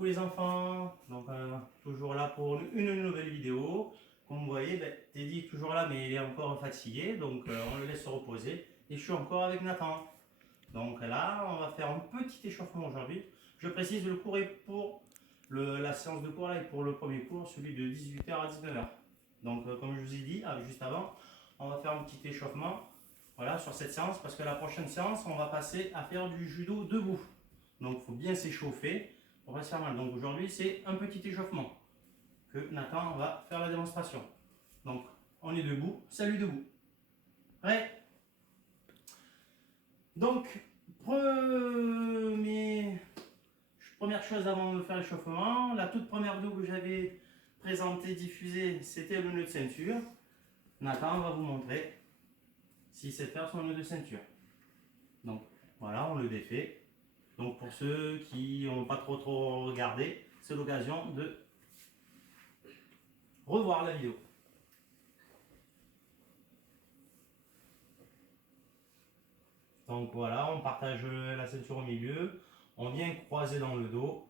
Coucou les enfants, donc toujours là pour une nouvelle vidéo. Comme vous voyez, Teddy est toujours là mais il est encore fatigué, donc on le laisse se reposer. Et je suis encore avec Nathan. Donc là, on va faire un petit échauffement aujourd'hui. Je précise, le cours est pour la séance de cours là est pour le premier cours, celui de 18h à 19h. Donc comme je vous ai dit juste avant, on va faire un petit échauffement voilà, sur cette séance parce que la prochaine séance, on va passer à faire du judo debout. Donc il faut bien s'échauffer pour pas se faire mal. Donc aujourd'hui, c'est un petit échauffement que Nathan va faire la démonstration. Donc on est debout, salut debout. Prêt? Donc première chose avant de faire l'échauffement, la toute première vidéo que j'avais présentée, diffusée, c'était le nœud de ceinture. Nathan va vous montrer s'il sait faire son nœud de ceinture. Donc voilà, on le défait. Donc pour ceux qui n'ont pas trop regardé, c'est l'occasion de revoir la vidéo. Donc voilà, on partage la ceinture au milieu, on vient croiser dans le dos,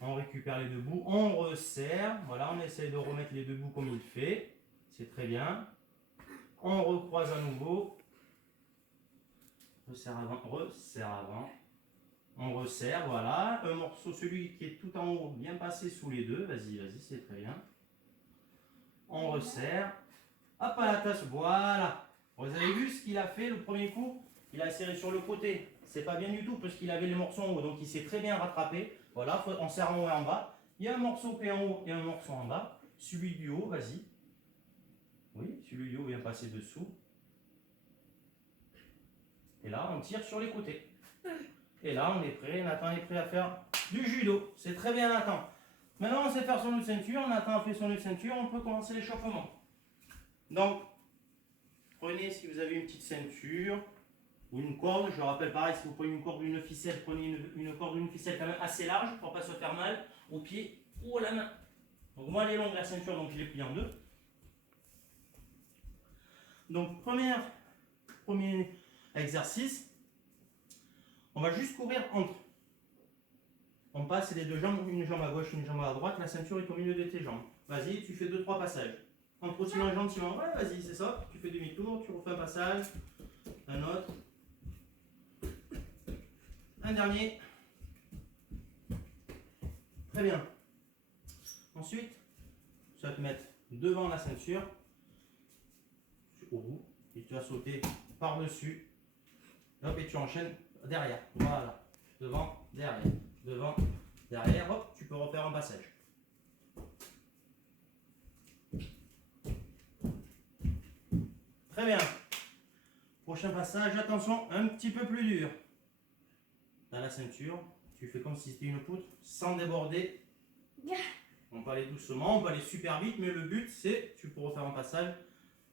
on récupère les deux bouts, on resserre, voilà, on essaie de remettre les deux bouts comme il fait, c'est très bien. On recroise à nouveau, resserre avant, on resserre, voilà, un morceau, celui qui est tout en haut, bien passé sous les deux, vas-y, c'est très bien. On resserre, hop à la tasse, voilà. Vous avez vu ce qu'il a fait le premier coup? Il a serré sur le côté, c'est pas bien du tout parce qu'il avait les morceaux en haut, donc il s'est très bien rattrapé. Voilà, on serre en haut et en bas. Il y a un morceau P en haut et un morceau en bas. Celui du haut, vas-y. Oui, celui du haut vient passer dessous. Et là, on tire sur les côtés. Et là, on est prêt, Nathan est prêt à faire du judo. C'est très bien, Nathan. Maintenant, on sait faire son nœud de ceinture. Nathan a fait son nœud de ceinture, on peut commencer l'échauffement. Donc, prenez, si vous avez une petite ceinture ou une corde, je rappelle pareil, si vous prenez une corde ou une ficelle, prenez une corde ou une ficelle quand même assez large pour ne pas se faire mal au pied ou à la main. Donc moi, elle est longue la ceinture, donc je l'ai pliée en deux. Donc premier exercice, on va juste courir entre. On passe les deux jambes, une jambe à gauche, une jambe à droite, la ceinture est au milieu de tes jambes. Vas-y, tu fais 2-3 passages. En trottinant gentiment, ouais, vas-y, c'est ça. Tu fais demi-tour, tu refais un passage, un autre, un dernier. Très bien. Ensuite, tu vas te mettre devant la ceinture, au bout, et tu vas sauter par-dessus. Hop, et tu enchaînes derrière. Voilà. Devant, derrière. Hop, tu peux refaire un passage. Très bien. Prochain passage, attention, un petit peu plus dur. Dans la ceinture, tu fais comme si c'était une poutre, sans déborder. On peut aller doucement, on peut aller super vite, mais le but c'est, tu peux refaire un passage,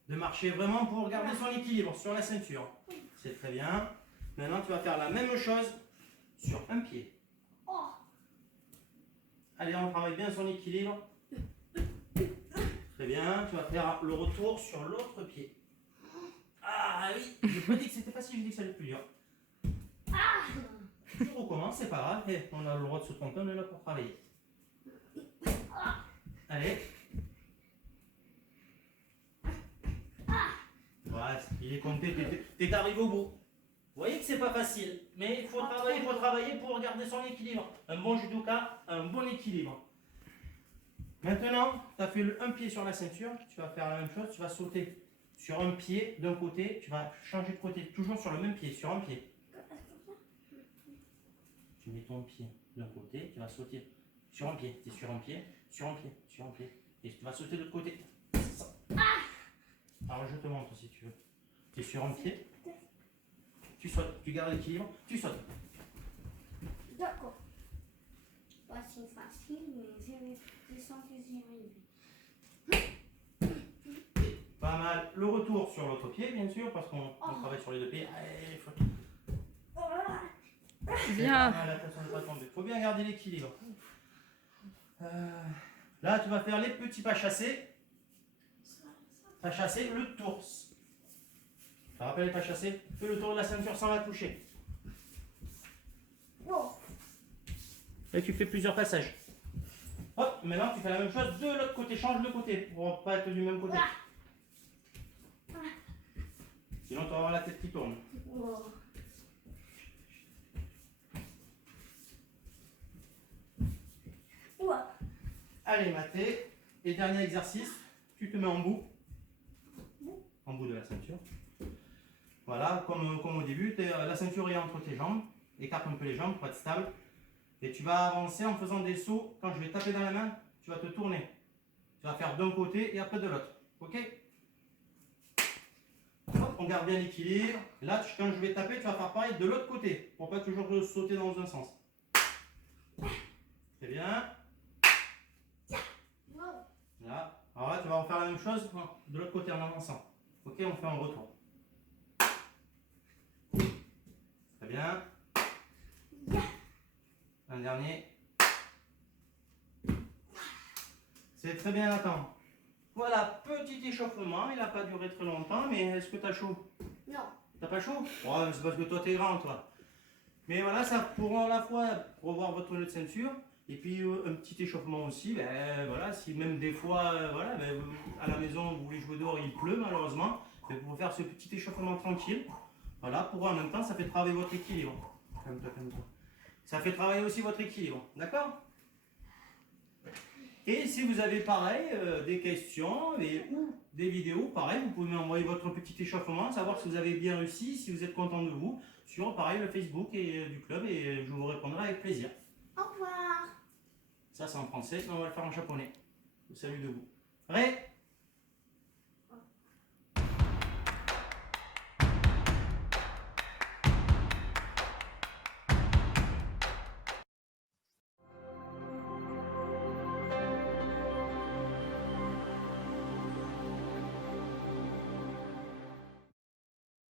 de marcher vraiment pour garder son équilibre sur la ceinture. C'est très bien. Maintenant, tu vas faire la même chose sur un pied. Allez, on travaille bien son équilibre. Très bien. Tu vas faire le retour sur l'autre pied. Ah oui, je n'ai pas dit que c'était facile, je dis que ça allait plus dur. Tu recommences, c'est pas grave. Et on a le droit de se tromper, on est là pour travailler. Allez. Voilà, il est compté, t'es arrivé au bout. Vous voyez que c'est pas facile, mais il faut travailler pour garder son équilibre. Un bon judoka, un bon équilibre. Maintenant, tu as fait un pied sur la ceinture, tu vas faire la même chose, tu vas sauter sur un pied d'un côté, tu vas changer de côté, toujours sur le même pied, sur un pied. Tu mets ton pied d'un côté, tu vas sauter sur un pied, tu es sur un pied, sur un pied, sur un pied, et tu vas sauter de l'autre côté. Alors je te montre si tu veux. Tu es sur un pied, tu sautes, tu gardes l'équilibre, tu sautes. D'accord. Pas si facile, mais je sens que j'y arrive. Pas mal. Le retour sur l'autre pied, bien sûr, parce qu'on travaille sur les deux pieds. Allez, Bien. Il faut bien garder l'équilibre. Là, tu vas faire les petits pas chassés. Pas chassés, le tour. Tu te rappelles les pas chassés? Fais le tour de la ceinture sans la toucher. Bon. Et tu fais plusieurs passages. Hop, maintenant tu fais la même chose de l'autre côté, change de côté pour pas être du même côté. Sinon tu vas avoir la tête qui tourne. Wow. Ouais. Allez, Mathé. Et dernier exercice, tu te mets en bout. En bout de la ceinture. Voilà, comme au début, la ceinture est entre tes jambes. Écarte un peu les jambes pour être stable. Et tu vas avancer en faisant des sauts. Quand je vais taper dans la main, tu vas te tourner. Tu vas faire d'un côté et après de l'autre. Ok? Hop, on garde bien l'équilibre. Là, quand je vais taper, tu vas faire pareil de l'autre côté. Pour pas toujours sauter dans un sens. Très bien. Wow. Là. Alors là, tu vas refaire la même chose de l'autre côté en avançant. Ok, on fait un retour. Très bien. Un dernier. C'est très bien, attends. Voilà, petit échauffement. Il n'a pas duré très longtemps, mais est-ce que tu as chaud? Non. T'as pas chaud? Ouais, c'est parce que toi, t'es grand, toi. Mais voilà, ça pour à la fois revoir votre nœud de ceinture. Et puis un petit échauffement aussi, ben voilà, si même des fois, voilà, ben, à la maison vous voulez jouer dehors, il pleut malheureusement, ben, vous pouvez faire ce petit échauffement tranquille. Voilà, pour en même temps, ça fait travailler votre équilibre. Calme-toi, calme-toi. Ça fait travailler aussi votre équilibre, d'accord? Et si vous avez pareil, des questions ou des vidéos, pareil, vous pouvez m'envoyer votre petit échauffement, savoir si vous avez bien réussi, si vous êtes content de vous, sur pareil le Facebook et, du club, et je vous répondrai avec plaisir. Au revoir. Ça c'est en français, mais on va le faire en japonais. Le salut de vous. Ré